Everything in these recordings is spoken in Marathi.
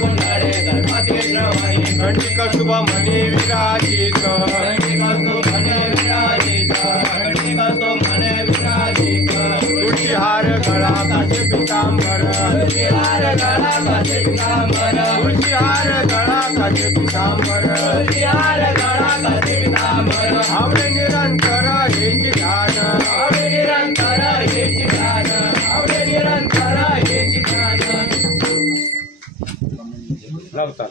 कुंडले तर्पते श्रवणे खंडिक शुभ म्हणे विराजित तुळशी हार गळा काचे पितांबर. तुझ्यार गळा पितांबर तुळशी हार गळा काचे पितांबर. आवडे लावतात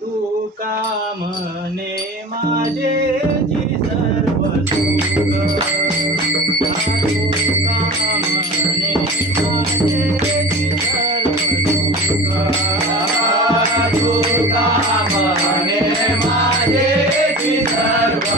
तू का म्हणे माझे जी सर्व सुख? तू माझे सर्व सुख? माझे सर्व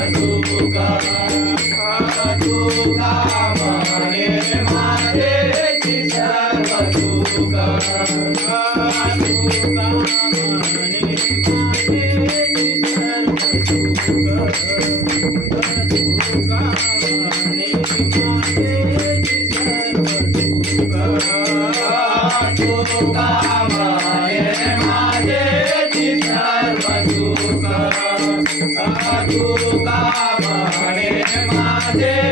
Made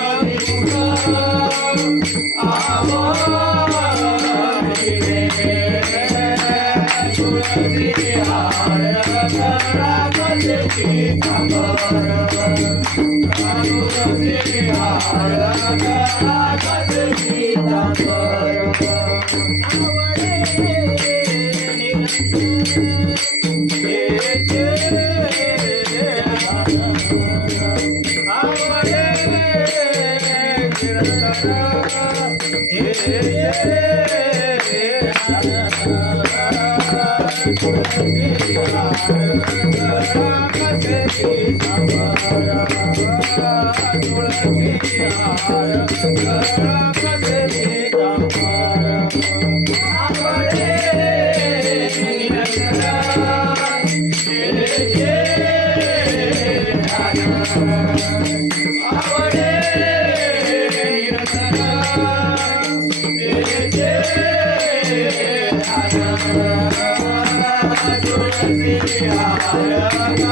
Thank you. आवडे